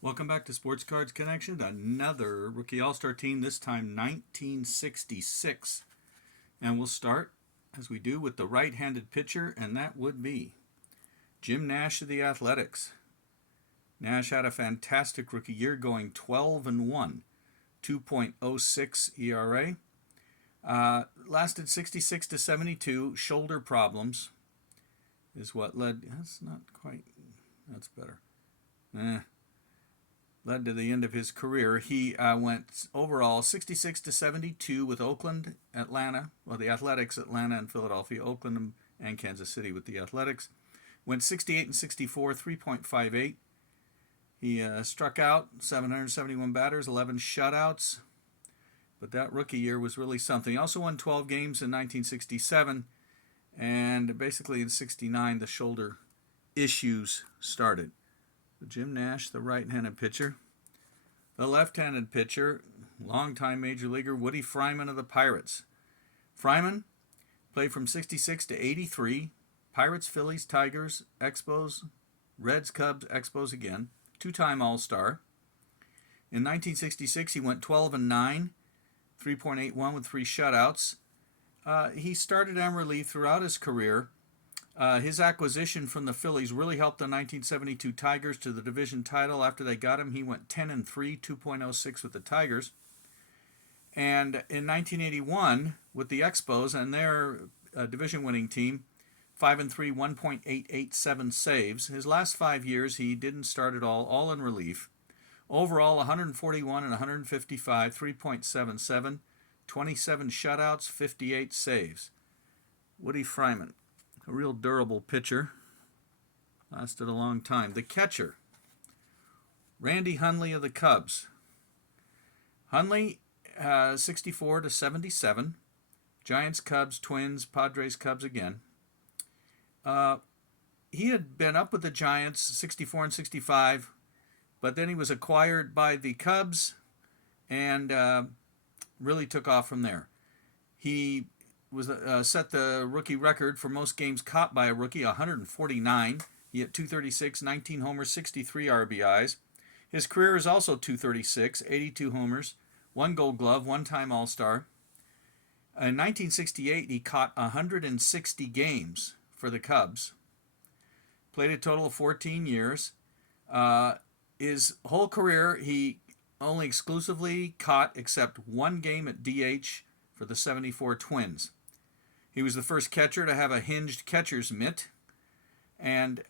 Welcome back to Sports Cards Connection. Another Rookie All-Star team, this time 1966. And we'll start, as we do, with the right-handed pitcher, and that would be Jim Nash of the Athletics. Nash had a fantastic rookie year, going 12-1, 2.06 ERA. Lasted 66 to 72. Shoulder problems is what led. That's not quite. That's better. Led to the end of his career. He went overall 66 to 72 with Oakland, Atlanta, the Athletics, Atlanta and Philadelphia, Oakland and Kansas City with the Athletics. Went 68 and 64, 3.58. He struck out 771 batters, 11 shutouts. But that rookie year was really something. He also won 12 games in 1967, and basically in 69 the shoulder issues started. Jim Nash, the right-handed pitcher. The left-handed pitcher, longtime major leaguer Woody Fryman of the Pirates. Fryman played from 66 to 83. Pirates, Phillies, Tigers, Expos, Reds, Cubs, Expos again. Two-time All-Star. In 1966, he went 12-9, 3.81 with 3 shutouts. He started on relief throughout his career. His acquisition from the Phillies really helped the 1972 Tigers to the division title. After they got him, he went 10-3, 2.06 with the Tigers. And in 1981, with the Expos and their division-winning team, 5-3, 1.887 saves. His last 5 years, he didn't start at all in relief. Overall, 141 and 155, 3.77, 27 shutouts, 58 saves. Woody Fryman, a real durable pitcher. Lasted a long time. The catcher, Randy Hundley of the Cubs. Hundley, 64 to 77. Giants, Cubs, Twins, Padres, Cubs again. He had been up with the Giants, 64 and 65, but then he was acquired by the Cubs and really took off from there. He was set the rookie record for most games caught by a rookie, 149. He hit 236, 19 homers, 63 RBIs. His career is also 236, 82 homers, 1 Gold Glove, 1-time All-Star. In 1968, he caught 160 games for the Cubs. Played a total of 14 years. His whole career, he only exclusively caught except 1 game at DH for the 74 Twins. He was the first catcher to have a hinged catcher's mitt, and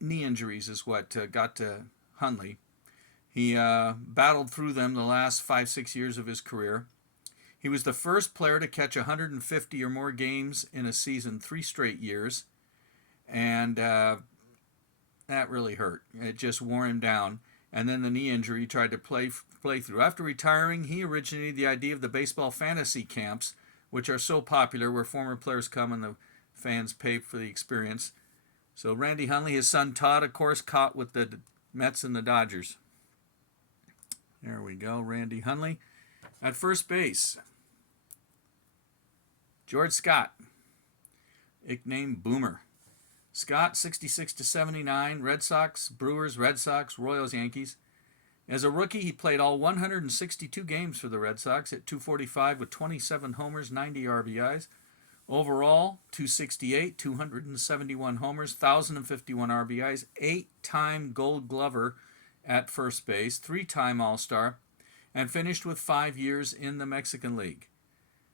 knee injuries is what got to Hundley. He battled through them the last 5-6 years of his career. He was the first player to catch 150 or more games in a season 3 straight years, and that really hurt. It just wore him down. And then the knee injury he tried to play through. After retiring, he originated the idea of the baseball fantasy camps, which are so popular, where former players come and the fans pay for the experience. So Randy Hundley, his son Todd, of course, caught with the Mets and the Dodgers. There we go, Randy Hundley. At first base, George Scott, nicknamed Boomer. Scott, 66 to 79, Red Sox, Brewers, Red Sox, Royals, Yankees. As a rookie, he played all 162 games for the Red Sox at 245 with 27 homers, 90 RBIs. Overall, 268, 271 homers, 1,051 RBIs, 8-time Gold Glover at first base, 3-time All-Star, and finished with 5 years in the Mexican League.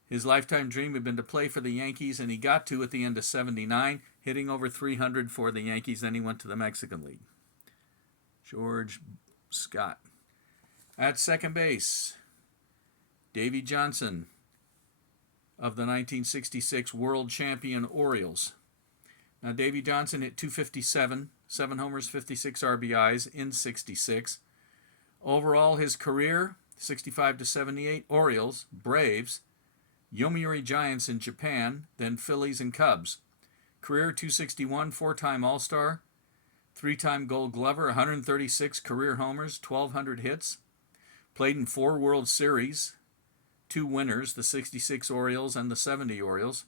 His lifetime dream had been to play for the Yankees, and he got to at the end of 79, hitting over 300 for the Yankees. Then he went to the Mexican League. George Scott. At second base, Davey Johnson of the 1966 world champion Orioles. Now, Davey Johnson hit 257, 7 homers, 56 RBIs in 66. Overall, his career, 65 to 78, Orioles, Braves, Yomiuri Giants in Japan, then Phillies and Cubs. Career 261, 4-time All-Star, 3-time Gold Glover, 136 career homers, 1,200 hits. Played in 4 World Series, 2 winners, the 66 Orioles and the 70 Orioles.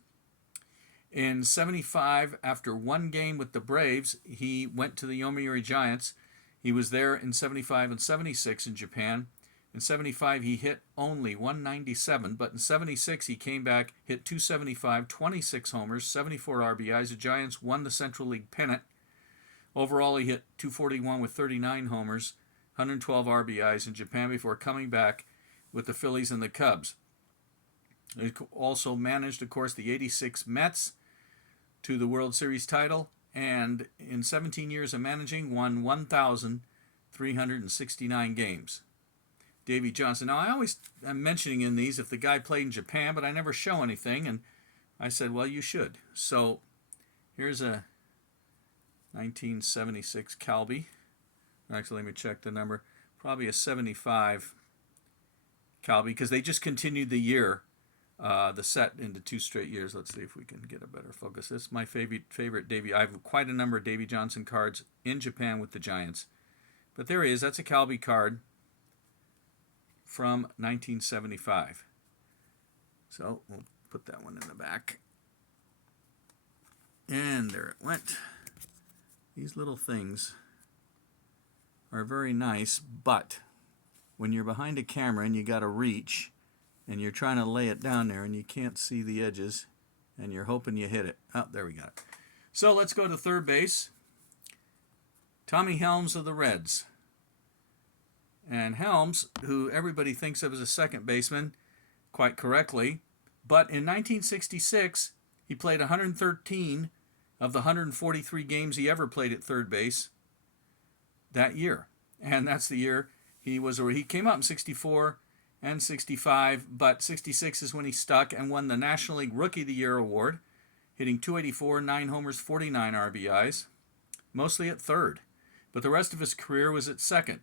In 75, after 1 game with the Braves, he went to the Yomiuri Giants. He was there in 75 and 76 in Japan. In 75, he hit only 197, but in 76, he came back, hit 275, 26 homers, 74 RBIs. The Giants won the Central League pennant. Overall, he hit 241 with 39 homers, 112 RBIs in Japan before coming back with the Phillies and the Cubs. He also managed, of course, the 86 Mets to the World Series title, and in 17 years of managing, won 1,369 games. Davey Johnson. Now, I always am mentioning in these if the guy played in Japan, but I never show anything, and I said, well, you should. So here's a 1976 Calby. Actually, let me check the number. Probably a 75 Calby, because they just continued the year, the set into 2 straight years. Let's see if we can get a better focus. This is my favorite Davey. I have quite a number of Davey Johnson cards in Japan with the Giants. But there he is. That's a Calby card from 1975. So we'll put that one in the back. And there it went. These little things are very nice, but when you're behind a camera and you got to reach and you're trying to lay it down there and you can't see the edges and you're hoping you hit it. Oh, there we got it. So let's go to third base. Tommy Helms of the Reds. And Helms, who everybody thinks of as a second baseman, quite correctly, but in 1966, he played 113 of the 143 games he ever played at third base that year. And that's the year he came up in 64 and 65, but 66 is when he stuck and won the National League Rookie of the Year award, hitting 284, 9 homers, 49 RBIs, mostly at third. But the rest of his career was at second.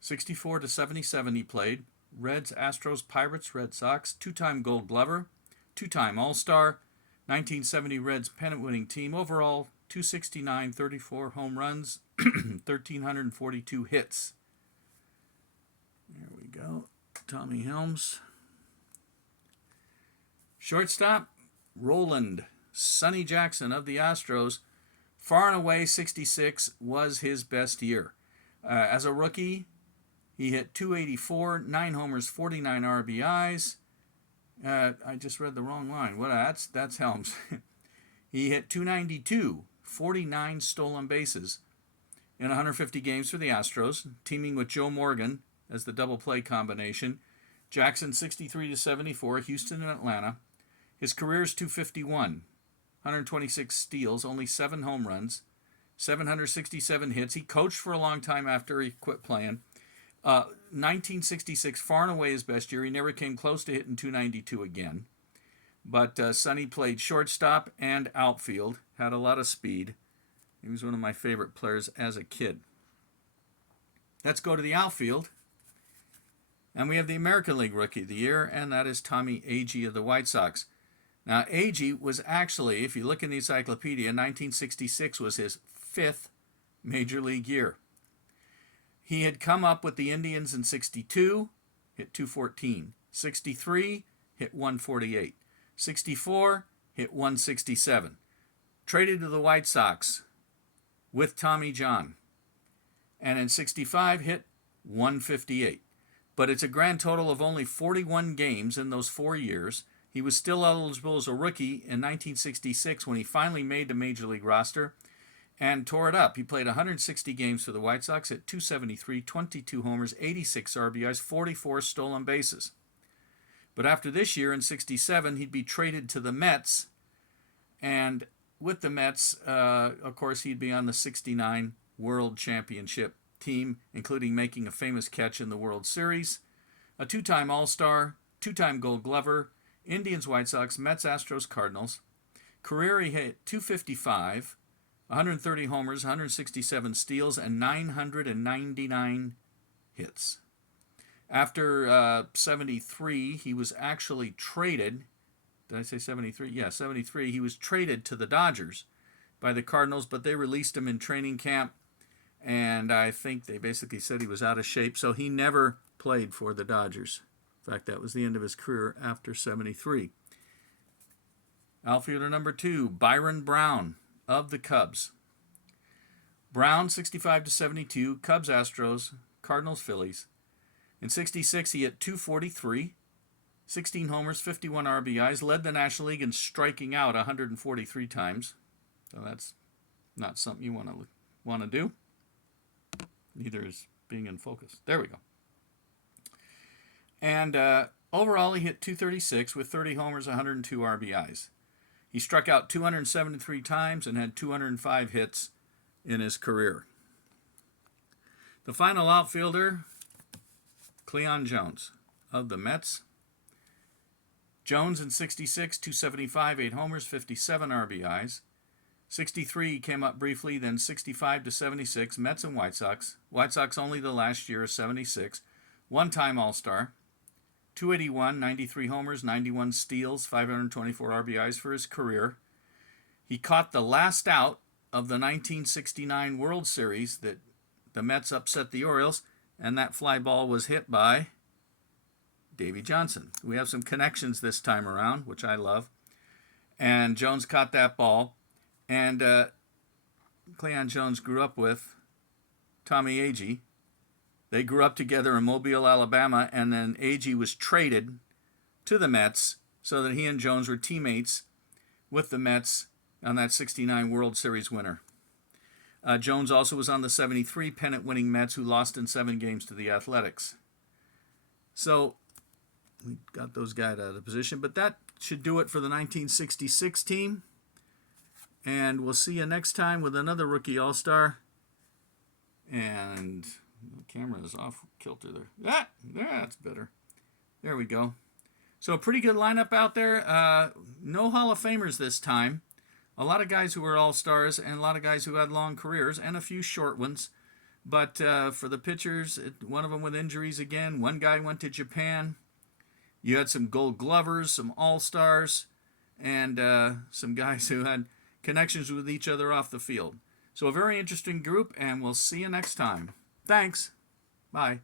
64 to 77 he played. Reds, Astros, Pirates, Red Sox, 2-time Gold Glover, 2-time All-Star, 1970 Reds pennant-winning team. Overall, 269, 34 home runs, 1,342 hits. There we go. Tommy Helms. Shortstop, Roland Sonny Jackson of the Astros. Far and away, 66 was his best year. As a rookie, he hit 284, 9 homers, 49 RBIs. I just read the wrong line. Well, that's Helms. He hit 292, 49 stolen bases in 150 games for the Astros, teaming with Joe Morgan as the double play combination. Jackson 63 to 74, Houston and Atlanta. His career is 251, 126 steals, only 7 home runs, 767 hits. He coached for a long time after he quit playing. 1966, far and away his best year. He never came close to hitting 292 again. But Sonny played shortstop and outfield, had a lot of speed. He was one of my favorite players as a kid. Let's go to the outfield. And we have the American League Rookie of the Year, and that is Tommy Agee of the White Sox. Now, Agee was actually, if you look in the encyclopedia, 1966 was his 5th Major League year. He had come up with the Indians in 62, hit 214. 63, hit 148. 64, hit 167. Traded to the White Sox with Tommy John. And in 65, hit 158. But it's a grand total of only 41 games in those 4 years. He was still eligible as a rookie in 1966 when he finally made the Major League roster and tore it up. He played 160 games for the White Sox at 273, 22 homers, 86 RBIs, 44 stolen bases. But after this year, in 67, he'd be traded to the Mets. And with the Mets, of course, he'd be on the 69 World Championship team, including making a famous catch in the World Series. A 2-time All-Star, 2-time Gold Glover, Indians, White Sox, Mets, Astros, Cardinals. Career, he hit 255, 130 homers, 167 steals, and 999 hits. After 73, he was actually traded. Did I say 73? Yeah, 73. He was traded to the Dodgers by the Cardinals, but they released him in training camp, and I think they basically said he was out of shape, so he never played for the Dodgers. In fact, that was the end of his career after 73. Outfielder number 2, Byron Brown of the Cubs. Brown, 65 to 72, Cubs, Astros, Cardinals, Phillies. In 66, he hit 243, 16 homers, 51 RBIs, led the National League in striking out 143 times. So that's not something you want to do. Neither is being in focus. There we go. And overall, he hit 236 with 30 homers, 102 RBIs. He struck out 273 times and had 205 hits in his career. The final outfielder, Cleon Jones of the Mets. Jones in 66, 275, 8 homers, 57 RBIs. 63, he came up briefly, then 65 to 76, Mets and White Sox. White Sox only the last year of 76. One-time All-Star. 281, 93 homers, 91 steals, 524 RBIs for his career. He caught the last out of the 1969 World Series that the Mets upset the Orioles, and that fly ball was hit by Davey Johnson. We have some connections this time around, which I love. And Jones caught that ball. And Cleon Jones grew up with Tommy Agee. They grew up together in Mobile, Alabama, and then Agee was traded to the Mets so that he and Jones were teammates with the Mets on that 69 World Series winner. Jones also was on the 73 pennant-winning Mets, who lost in 7 games to the Athletics. So we got those guys out of position, but that should do it for the 1966 team. And we'll see you next time with another rookie all-star. And the camera is off kilter there. That's better. There we go. So a pretty good lineup out there. No Hall of Famers this time. A lot of guys who were all-stars and a lot of guys who had long careers and a few short ones. But for the pitchers, one of them with injuries again. One guy went to Japan. You had some Gold Glovers, some all-stars, and some guys who had connections with each other off the field. So a very interesting group, and we'll see you next time. Thanks. Bye.